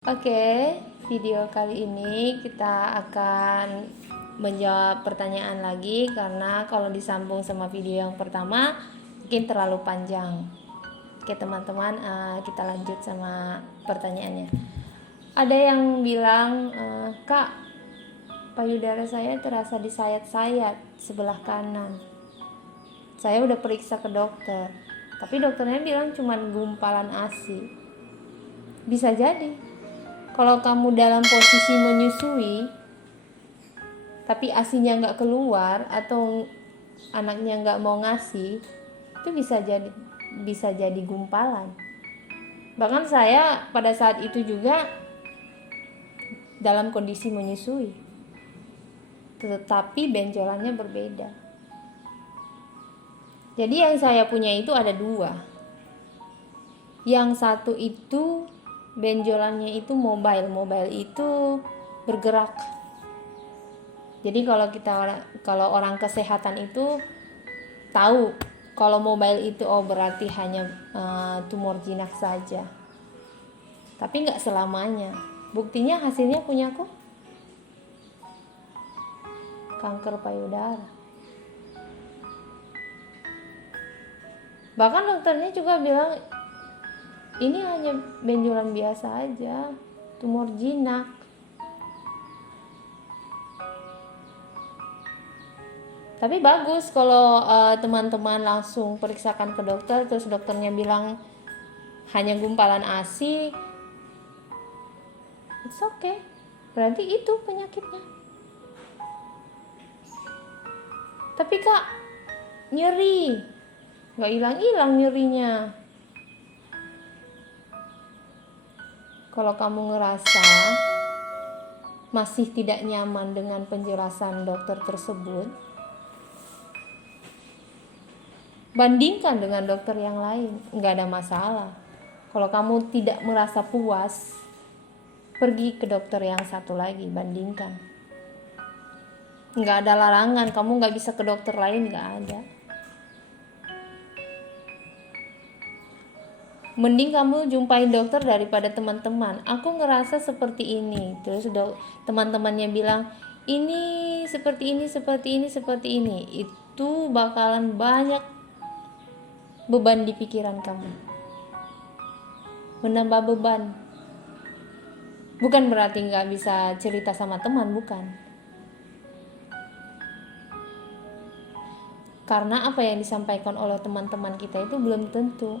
Oke, video kali ini kita akan menjawab pertanyaan lagi karena kalau disambung sama video yang pertama mungkin terlalu panjang. Oke teman-teman, kita lanjut sama pertanyaannya. Ada yang bilang, Kak, payudara saya terasa disayat-sayat sebelah kanan. Saya udah periksa ke dokter, tapi dokternya bilang cuma gumpalan ASI. Bisa jadi kalau kamu dalam posisi menyusui tapi asinya nggak keluar atau anaknya nggak mau ngasih, itu bisa jadi gumpalan. Bahkan saya pada saat itu juga dalam kondisi menyusui, tetapi benjolannya berbeda. Jadi yang saya punya itu ada dua. Yang satu itu benjolannya itu mobile itu bergerak. Jadi kalau orang kesehatan itu tahu kalau mobile itu berarti hanya tumor jinak saja. Tapi nggak selamanya. Buktinya hasilnya punyaku kanker payudara. Bahkan dokternya juga bilang ini hanya benjolan biasa aja, tumor jinak. Tapi bagus kalau teman-teman langsung periksakan ke dokter, terus dokternya bilang hanya gumpalan ASI. It's okay, berarti itu penyakitnya. Tapi Kak, nyeri, nggak hilang-hilang nyerinya. Kalau kamu ngerasa masih tidak nyaman dengan penjelasan dokter tersebut, bandingkan dengan dokter yang lain, nggak ada masalah. Kalau kamu tidak merasa puas, pergi ke dokter yang satu lagi, bandingkan. Nggak ada larangan, kamu nggak bisa ke dokter lain, nggak ada. Mending kamu jumpain dokter daripada teman-teman. Aku ngerasa seperti ini. Terus teman-temannya bilang, ini seperti ini, seperti ini, seperti ini. Itu bakalan banyak beban di pikiran kamu. Menambah beban. Bukan berarti gak bisa cerita sama teman, bukan. Karena apa yang disampaikan oleh teman-teman kita itu belum tentu.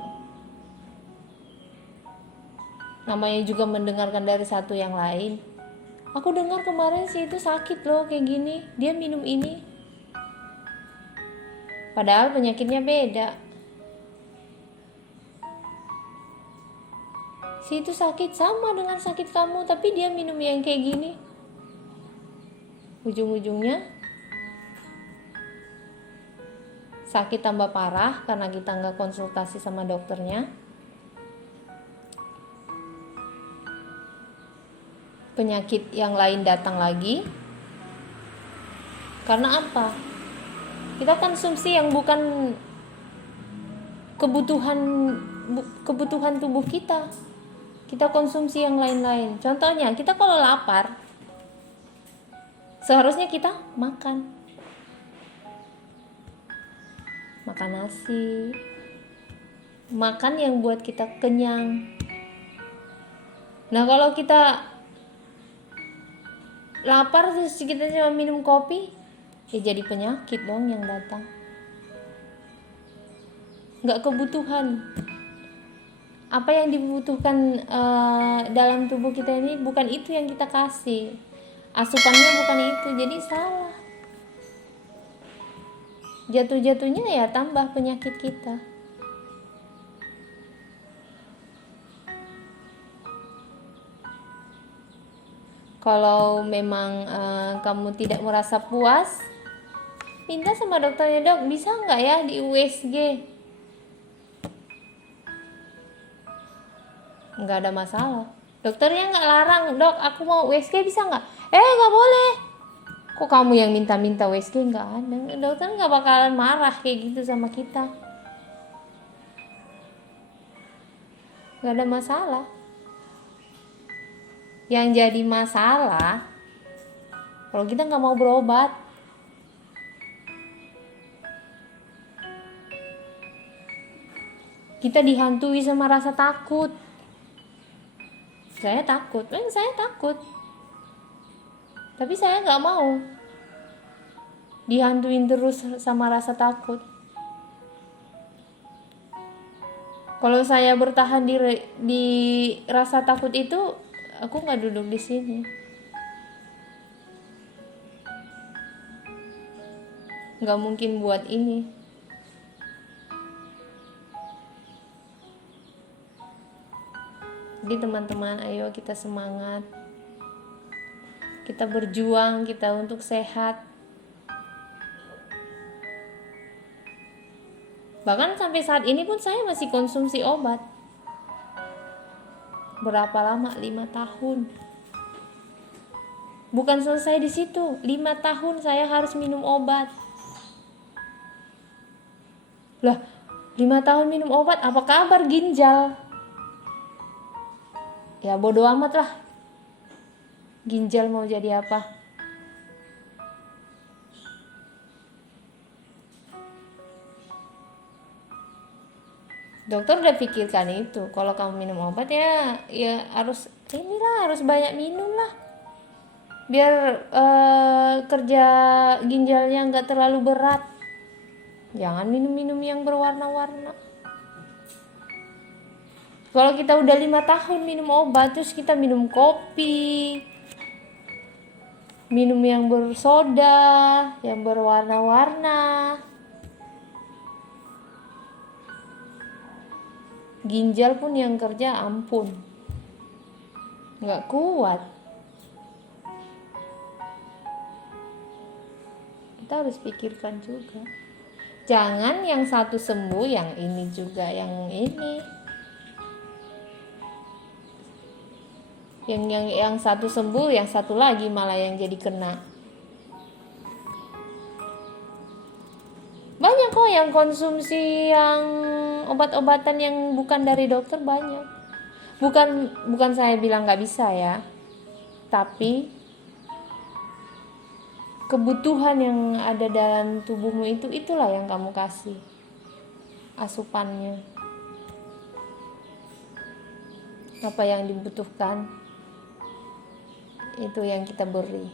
Namanya juga mendengarkan dari satu yang lain. Aku dengar kemarin sih itu sakit loh kayak gini, dia minum ini. Padahal penyakitnya beda. Si itu sakit sama dengan sakit kamu, tapi dia minum yang kayak gini. Ujung-ujungnya sakit tambah parah karena kita nggak konsultasi sama dokternya. Penyakit yang lain datang lagi. Karena apa? Kita konsumsi yang bukan kebutuhan tubuh kita. Kita konsumsi yang lain-lain. Contohnya, kita kalau lapar, seharusnya kita makan nasi, makan yang buat kita kenyang. Nah, kalau kita lapar terus kita cuma minum kopi, ya jadi penyakit dong yang datang. Nggak kebutuhan. Apa yang dibutuhkan dalam tubuh kita ini bukan itu yang kita kasih. Asupannya bukan itu, jadi salah. Jatuh-jatuhnya ya tambah penyakit kita. Kalau memang kamu tidak merasa puas, minta sama dokternya, dok bisa nggak ya di USG? Nggak ada masalah. Dokternya nggak larang, dok aku mau USG bisa nggak? Nggak boleh. Kok kamu yang minta-minta USG? Nggak ada. Dokter nggak bakalan marah kayak gitu sama kita. Nggak ada masalah. Yang jadi masalah kalau kita nggak mau berobat. Kita dihantui sama rasa takut. Saya takut, saya takut. Tapi saya nggak mau dihantuin terus sama rasa takut. Kalau saya bertahan di rasa takut itu, aku nggak duduk di sini. Nggak mungkin buat ini. Jadi teman-teman, ayo kita semangat. Kita berjuang, kita untuk sehat. Bahkan sampai saat ini pun saya masih konsumsi obat. Berapa lama? 5 tahun. Bukan selesai di situ. 5 tahun saya harus minum obat. Lah, 5 tahun minum obat, apa kabar ginjal? Ya bodo amat lah. Ginjal mau jadi apa? Dokter udah pikirkan itu. Kalau kamu minum obat ya harus harus banyak minum lah. Biar kerja ginjalnya nggak terlalu berat. Jangan minum-minum yang berwarna-warna. Kalau kita udah 5 tahun minum obat, terus kita minum kopi, minum yang bersoda, yang berwarna-warna, ginjal pun yang kerja ampun, nggak kuat. Kita harus pikirkan juga. Jangan yang satu sembuh, yang ini juga yang ini. Yang satu sembuh, yang satu lagi malah yang jadi kena. Banyak kok yang konsumsi yang obat-obatan yang bukan dari dokter, banyak. Bukan saya bilang nggak bisa ya, tapi kebutuhan yang ada dalam tubuhmu itulah yang kamu kasih asupannya. Apa yang dibutuhkan itu yang kita beri.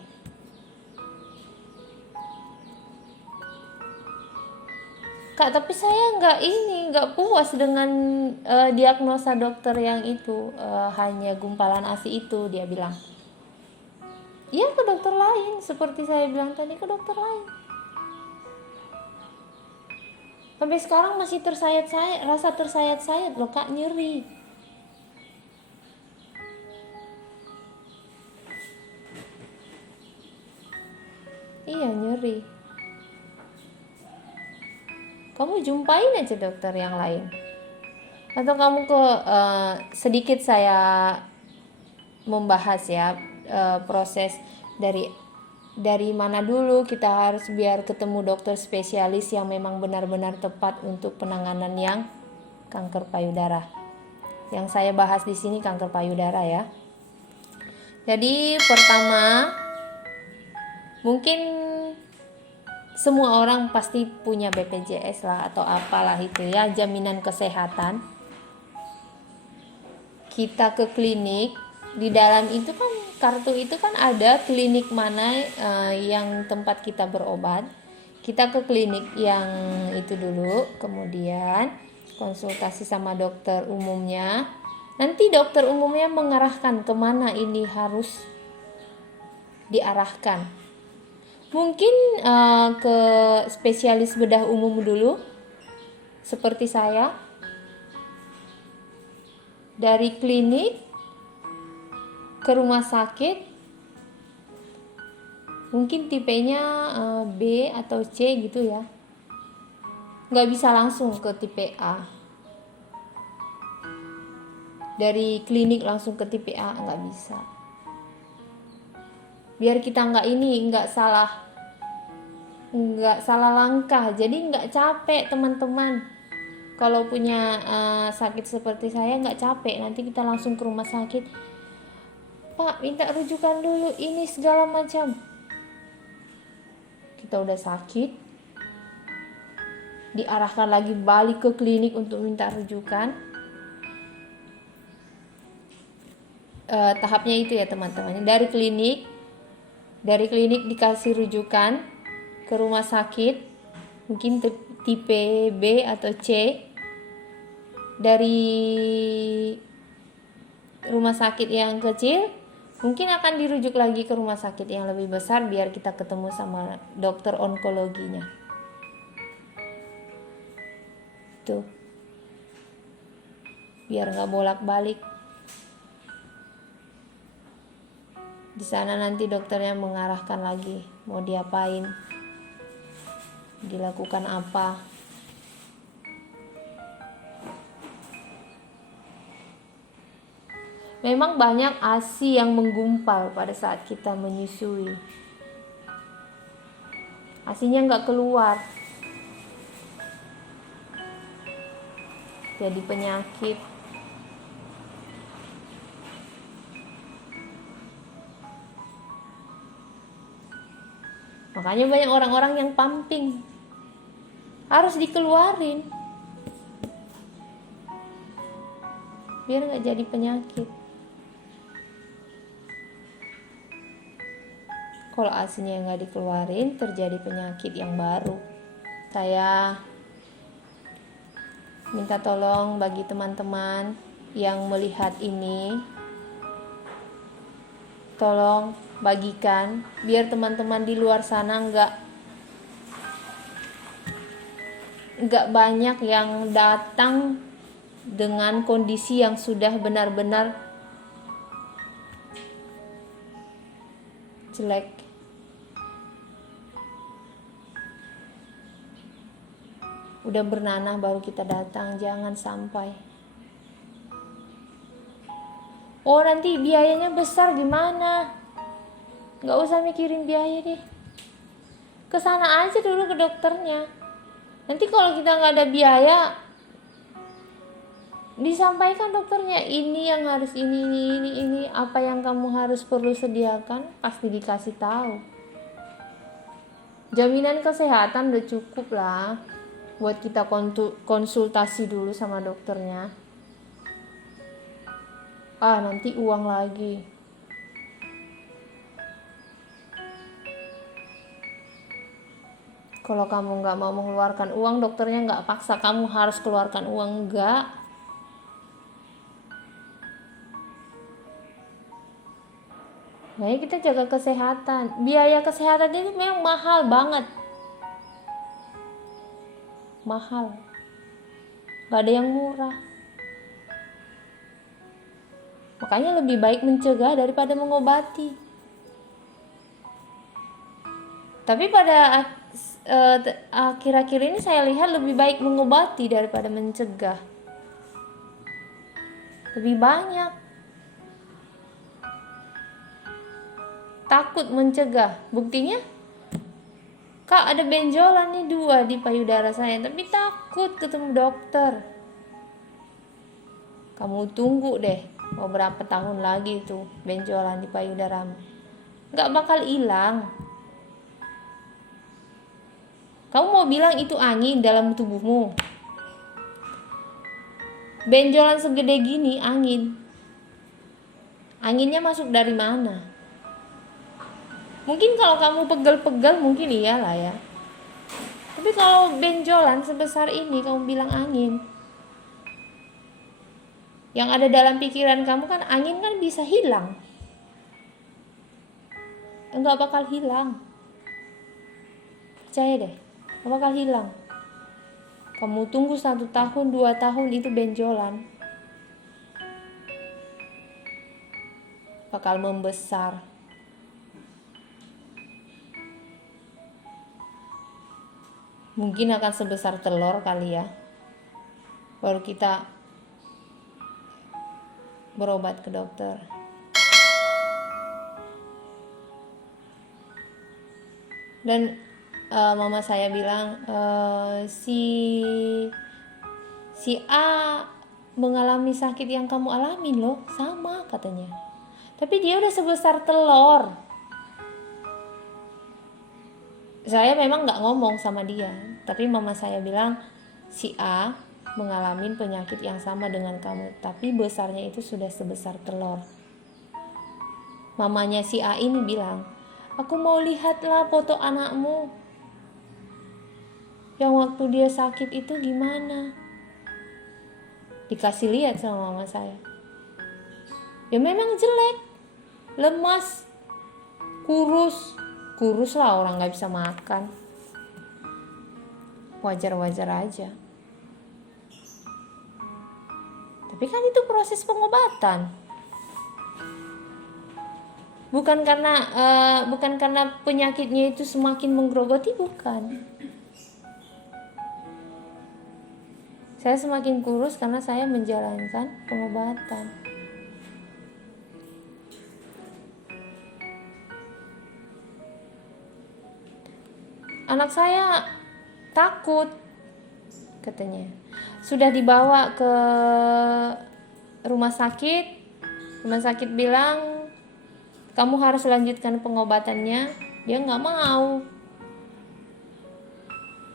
Kak, tapi saya nggak puas dengan diagnosa dokter yang itu, hanya gumpalan ASI itu, dia bilang. Iya, ke dokter lain, seperti saya bilang tadi, ke dokter lain. Sampai sekarang masih rasa tersayat-sayat loh Kak, nyeri. Iya, nyeri. Kamu jumpain aja dokter yang lain. Atau kamu sedikit saya membahas ya, proses dari mana dulu kita harus biar ketemu dokter spesialis yang memang benar-benar tepat untuk penanganan yang kanker payudara. Yang saya bahas di sini kanker payudara ya. Jadi pertama, mungkin semua orang pasti punya BPJS lah atau apalah itu ya, jaminan kesehatan. Kita ke klinik, di dalam itu kan kartu itu kan ada klinik mana yang tempat kita berobat. Kita ke klinik yang itu dulu, kemudian konsultasi sama dokter umumnya. Nanti dokter umumnya mengarahkan kemana ini harus diarahkan. Mungkin ke spesialis bedah umum dulu, seperti saya. Dari klinik ke rumah sakit, mungkin tipenya B atau C gitu ya. Nggak bisa langsung ke tipe A. Dari klinik langsung ke tipe A nggak bisa. Biar kita nggak salah langkah, jadi nggak capek teman-teman. Kalau punya sakit seperti saya nggak capek, nanti kita langsung ke rumah sakit. Pak, minta rujukan dulu, ini segala macam. Kita udah sakit, diarahkan lagi balik ke klinik untuk minta rujukan. Tahapnya itu ya teman-teman. Dari klinik dikasih rujukan ke rumah sakit, mungkin tipe B atau C. Dari rumah sakit yang kecil mungkin akan dirujuk lagi ke rumah sakit yang lebih besar biar kita ketemu sama dokter onkologinya. Tuh, biar nggak bolak-balik. Di sana nanti dokternya mengarahkan lagi mau diapain, dilakukan apa. Memang banyak ASI yang menggumpal pada saat kita menyusui. ASInya nggak keluar, jadi penyakit. Makanya banyak orang-orang yang pumping, harus dikeluarin biar nggak jadi penyakit. Kalau ASInya nggak dikeluarin, terjadi penyakit yang baru. Saya minta tolong bagi teman-teman yang melihat ini, tolong bagikan biar teman-teman di luar sana nggak banyak yang datang dengan kondisi yang sudah benar-benar jelek. Udah bernanah baru kita datang, jangan sampai. Oh, nanti biayanya besar gimana? Nggak usah mikirin biaya deh. Kesana aja dulu ke dokternya. Nanti kalau kita nggak ada biaya, disampaikan dokternya ini yang harus ini, apa yang kamu harus perlu sediakan, pasti dikasih tahu. Jaminan kesehatan udah cukup lah buat kita konsultasi dulu sama dokternya. Nanti uang lagi. Kalau kamu nggak mau mengeluarkan uang, dokternya nggak paksa kamu harus keluarkan uang, enggak. Makanya kita jaga kesehatan. Biaya kesehatan itu memang mahal banget. Mahal, gak ada yang murah. Makanya lebih baik mencegah daripada mengobati. Tapi pada akhir-akhir ini saya lihat lebih baik mengobati daripada mencegah. Lebih banyak takut mencegah. Buktinya, Kak, ada benjolan nih 2 di payudara saya, tapi takut ketemu dokter. Kamu tunggu deh, beberapa tahun lagi tuh benjolan di payudaramu gak bakal hilang. Kamu mau bilang itu angin dalam tubuhmu? Benjolan segede gini angin. Anginnya masuk dari mana? Mungkin kalau kamu pegel-pegel mungkin iyalah ya. Tapi kalau benjolan sebesar ini kamu bilang angin, yang ada dalam pikiran kamu kan angin kan bisa hilang. Enggak bakal hilang. Percaya deh, enggak bakal hilang. Kamu tunggu 1 tahun, 2 tahun itu benjolan bakal membesar. Mungkin akan sebesar telur kali ya. Baru kita berobat ke dokter. Dan mama saya bilang si A mengalami sakit yang kamu alami loh, sama katanya. Tapi dia udah sebesar telur. Saya memang nggak ngomong sama dia, tapi mama saya bilang si A mengalami penyakit yang sama dengan kamu, tapi besarnya itu sudah sebesar telur. Mamanya si A ini bilang, aku mau lihatlah foto anakmu yang waktu dia sakit itu gimana. Dikasih lihat sama mama saya. Ya memang jelek, lemas, kurus lah, orang nggak bisa makan. Wajar-wajar aja. Tapi kan itu proses pengobatan. Bukan karena penyakitnya itu semakin menggerogoti, bukan. Saya semakin kurus karena saya menjalankan pengobatan. Anak saya takut, katanya. Sudah dibawa ke rumah sakit. Rumah sakit bilang, kamu harus lanjutkan pengobatannya. Dia nggak mau.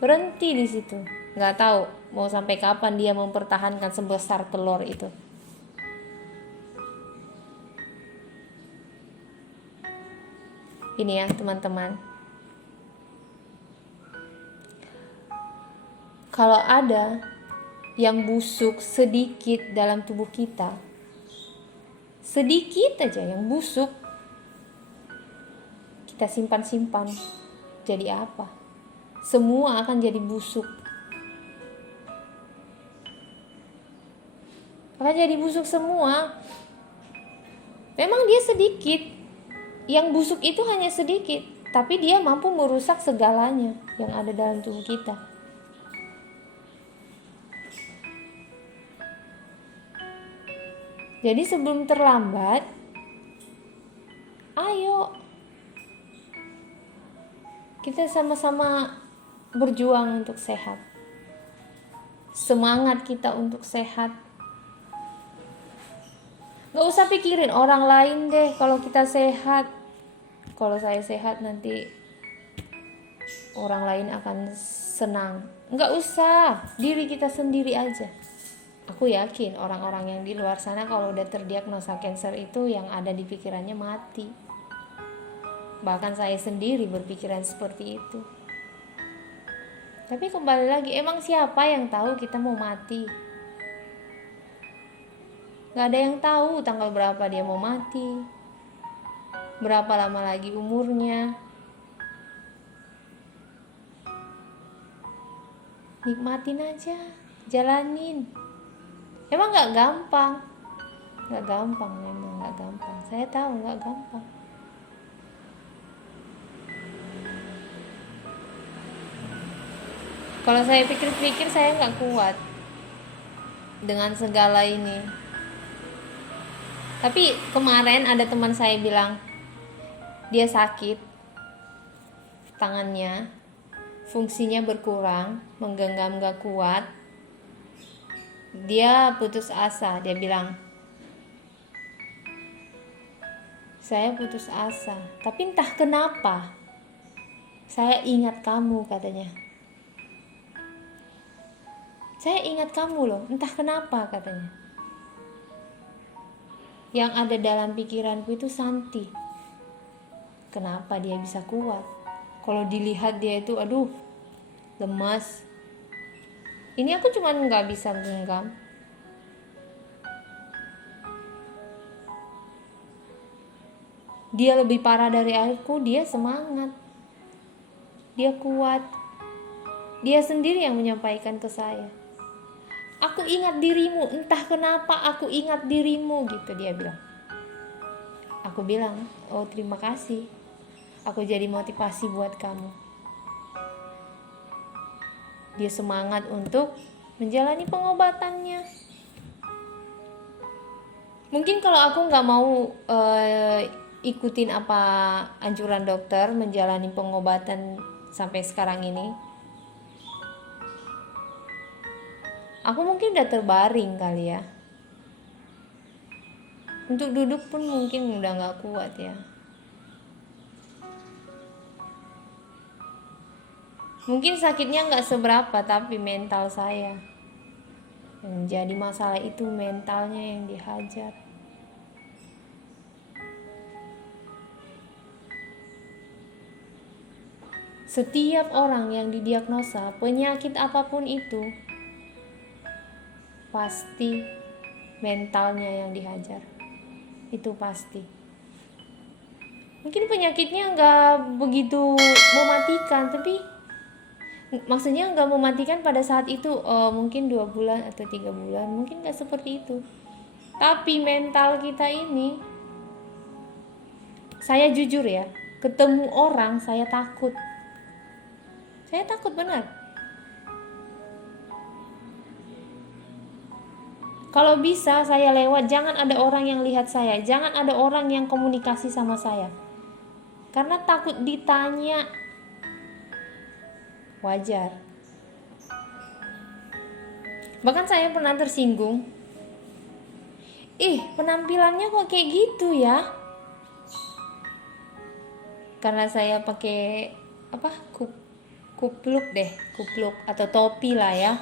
Berhenti di situ. Nggak tahu mau sampai kapan dia mempertahankan sebesar telur itu. Ini ya teman-teman. Kalau ada yang busuk sedikit dalam tubuh kita, sedikit aja yang busuk, kita simpan-simpan, jadi apa? Semua akan jadi busuk. Akan jadi busuk semua. Memang dia sedikit. Yang busuk itu hanya sedikit, tapi dia mampu merusak segalanya yang ada dalam tubuh kita. Jadi sebelum terlambat, ayo kita sama-sama berjuang untuk sehat. Semangat kita untuk sehat. Gak usah pikirin orang lain deh kalau kita sehat. Kalau saya sehat nanti orang lain akan senang. Gak usah, diri kita sendiri aja. Aku yakin orang-orang yang di luar sana kalau udah terdiagnosa cancer itu yang ada di pikirannya mati. Bahkan saya sendiri berpikiran seperti itu. Tapi kembali lagi, emang siapa yang tahu kita mau mati? Gak ada yang tahu tanggal berapa dia mau mati, berapa lama lagi umurnya. Nikmatin aja, jalanin. Emang gak gampang. Gak gampang, memang gak gampang. Saya tahu gak gampang. Kalau saya pikir-pikir saya gak kuat dengan segala ini. Tapi kemarin ada teman saya bilang dia sakit, tangannya fungsinya berkurang, menggenggam gak kuat. Dia putus asa. Dia bilang, saya putus asa, tapi entah kenapa saya ingat kamu, katanya. Saya ingat kamu loh, entah kenapa, katanya. Yang ada dalam pikiranku itu Santi. Kenapa dia bisa kuat? Kalau dilihat dia itu, aduh, lemas. Ini aku cuman gak bisa genggam. Dia lebih parah dari aku, dia semangat. Dia kuat. Dia sendiri yang menyampaikan ke saya. Aku ingat dirimu, entah kenapa aku ingat dirimu, gitu dia bilang. Aku bilang, oh terima kasih. Aku jadi motivasi buat kamu. Dia semangat untuk menjalani pengobatannya. Mungkin kalau aku gak mau ikutin apa anjuran dokter, menjalani pengobatan sampai sekarang ini, aku mungkin udah terbaring kali ya. Untuk duduk pun mungkin udah nggak kuat ya. Mungkin sakitnya nggak seberapa, tapi mental saya yang jadi masalah itu, mentalnya yang dihajar. Setiap orang yang didiagnosa penyakit apapun itu, pasti mentalnya yang dihajar. Itu pasti. Mungkin penyakitnya nggak begitu mematikan, tapi maksudnya nggak mematikan pada saat itu, mungkin 2 bulan atau 3 bulan, mungkin nggak seperti itu. Tapi mental kita ini, saya jujur ya, ketemu orang saya takut. Saya takut benar. Kalau bisa saya lewat, jangan ada orang yang lihat saya, jangan ada orang yang komunikasi sama saya. Karena takut ditanya. Wajar. Bahkan saya pernah tersinggung. Penampilannya kok kayak gitu ya? Karena saya pakai kupluk atau topi lah ya,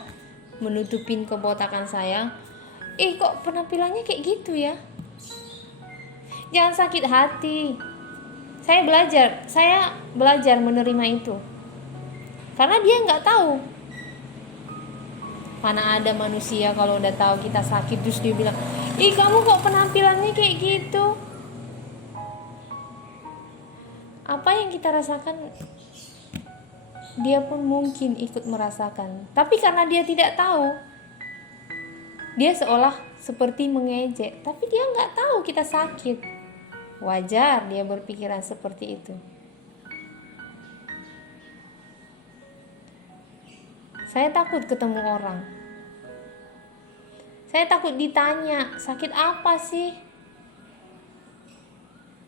menutupin kebotakan saya. Kok penampilannya kayak gitu ya? Jangan sakit hati. Saya belajar menerima itu. Karena dia nggak tahu. Mana ada manusia kalau udah tahu kita sakit terus dia bilang, kamu kok penampilannya kayak gitu? Apa yang kita rasakan, dia pun mungkin ikut merasakan. Tapi karena dia tidak tahu, dia seolah seperti mengejek, tapi dia nggak tahu kita sakit. Wajar dia berpikiran seperti itu. Saya takut ketemu orang. Saya takut ditanya, sakit apa sih?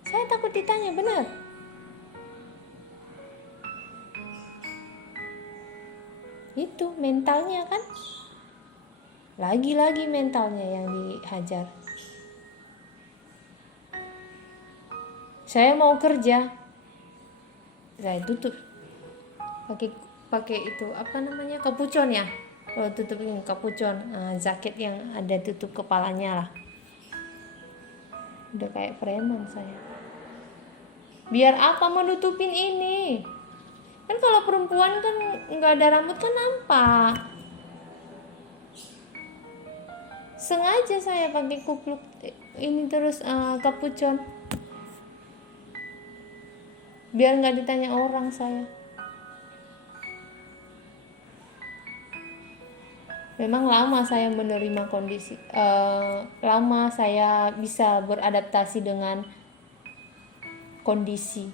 Saya takut ditanya, benar. Itu mentalnya kan. Lagi-lagi mentalnya yang dihajar. Saya mau kerja, saya tutup pakai itu kapucon ya. Kalau tutup ini kapucon, jaket yang ada tutup kepalanya lah. Udah kayak preman saya. Biar apa menutupin ini? Kan kalau perempuan kan nggak ada rambut kan nampak. Sengaja saya pakai kupluk ini terus kapucon. Biar nggak ditanya orang saya. Memang lama saya menerima kondisi, lama saya bisa beradaptasi dengan kondisi.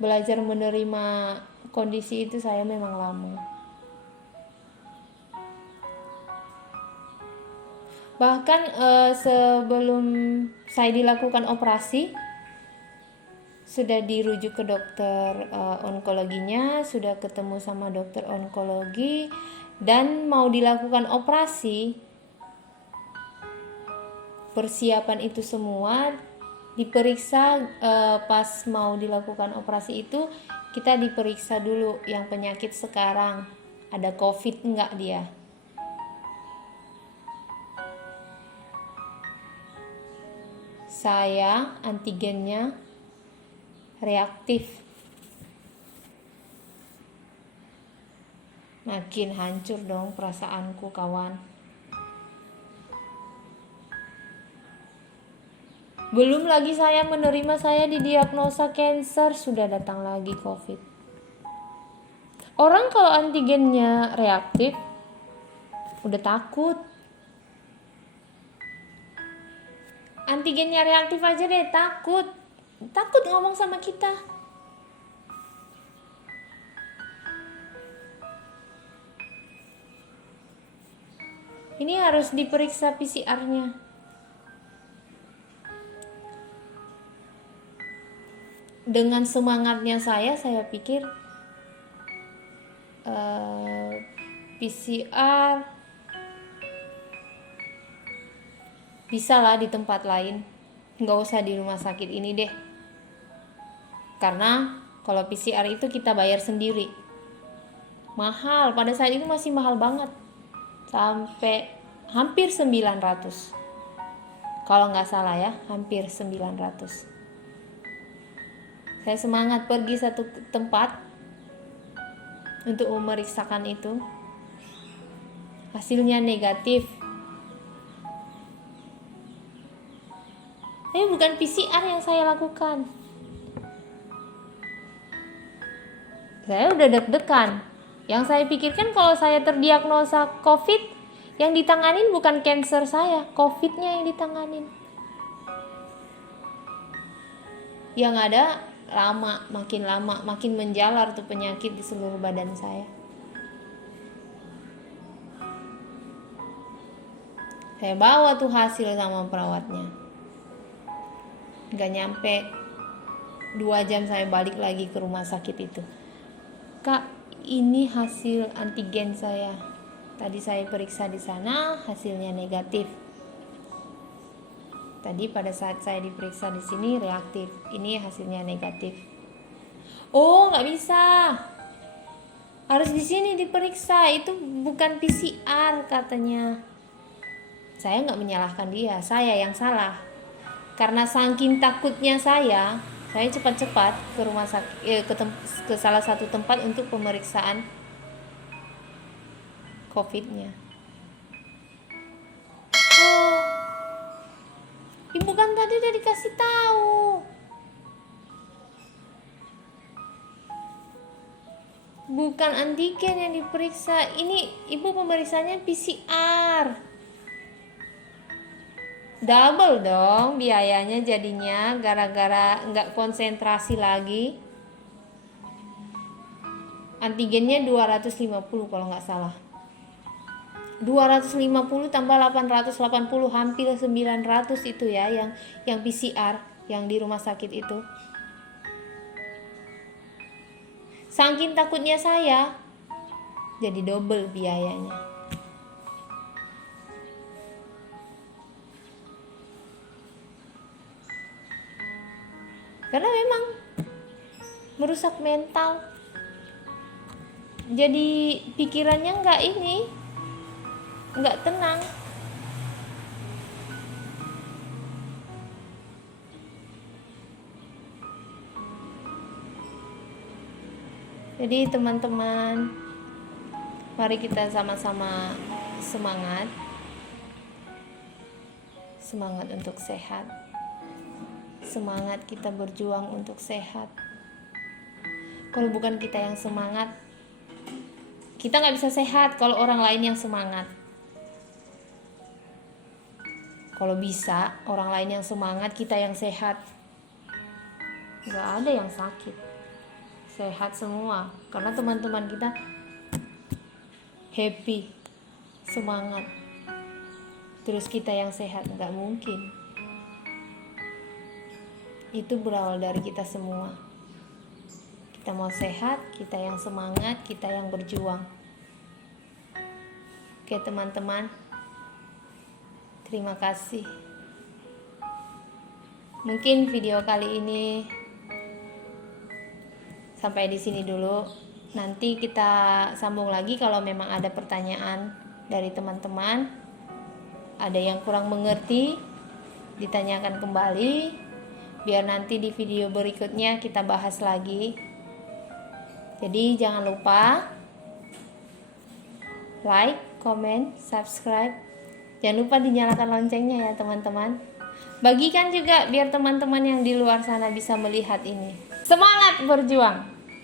Belajar menerima kondisi itu saya memang lama. Bahkan sebelum saya dilakukan operasi, sudah dirujuk ke dokter onkologinya, sudah ketemu sama dokter onkologi, dan mau dilakukan operasi. Persiapan itu semua diperiksa. Pas mau dilakukan operasi itu kita diperiksa dulu yang penyakit sekarang, ada COVID enggak dia. Saya antigennya reaktif. Makin hancur dong perasaanku, kawan. Belum lagi saya menerima saya didiagnosa cancer, sudah datang lagi COVID. Orang kalau antigennya reaktif udah takut. Antigennya reaktif aja deh takut ngomong sama kita. Ini harus diperiksa PCR-nya. Dengan semangatnya saya pikir PCR bisa lah di tempat lain, nggak usah di rumah sakit ini deh. Karena kalau PCR itu kita bayar sendiri, mahal. Pada saat itu masih mahal banget, sampai hampir 900 kalau nggak salah ya, hampir 900. Saya semangat pergi satu tempat untuk memeriksakan itu, hasilnya negatif. Tapi bukan PCR yang saya lakukan. Saya udah deg-degan. Yang saya pikirkan kalau saya terdiagnosa COVID, yang ditanganin bukan cancer saya, COVID-nya yang ditanganin. Yang ada makin lama makin menjalar tuh penyakit di seluruh badan saya. Saya bawa tuh hasil sama perawatnya. Gak nyampe 2 jam saya balik lagi ke rumah sakit itu. Kak, ini hasil antigen saya. Tadi saya periksa di sana, hasilnya negatif. Tadi pada saat saya diperiksa di sini reaktif. Ini hasilnya negatif. Oh, nggak bisa. Harus di sini diperiksa. Itu bukan PCR katanya. Saya nggak menyalahkan dia. Saya yang salah. Karena saking takutnya saya cepat-cepat ke rumah sakit, ke salah satu tempat untuk pemeriksaan COVID-nya. Oh, ibu kan tadi udah dikasih tahu. Bukan antigen yang diperiksa. Ini ibu pemeriksaannya PCR. Double dong biayanya jadinya, gara-gara nggak konsentrasi lagi. Antigennya 250 kalau nggak salah. 250 tambah 880, hampir 900 itu ya, yang PCR yang di rumah sakit itu. Saking takutnya saya, jadi double biayanya. Karena memang merusak mental. Jadi pikirannya nggak tenang. Jadi teman-teman, mari kita sama-sama semangat untuk sehat. Semangat kita berjuang untuk sehat. Kalau bukan kita yang semangat, kita nggak bisa sehat kalau orang lain yang semangat. Kalau bisa orang lain yang semangat, kita yang sehat. Nggak ada yang sakit, sehat semua. Karena teman-teman kita happy, semangat. Terus kita yang sehat, nggak mungkin. Itu berawal dari kita semua. Kita mau sehat, kita yang semangat, kita yang berjuang. Oke teman-teman, terima kasih. Mungkin video kali ini sampai di sini dulu. Nanti kita sambung lagi kalau memang ada pertanyaan dari teman-teman. Ada yang kurang mengerti, ditanyakan kembali. Biar nanti di video berikutnya kita bahas lagi. Jadi jangan lupa like, comment, subscribe. Jangan lupa dinyalakan loncengnya ya teman-teman. Bagikan juga biar teman-teman yang di luar sana bisa melihat ini. Semangat berjuang!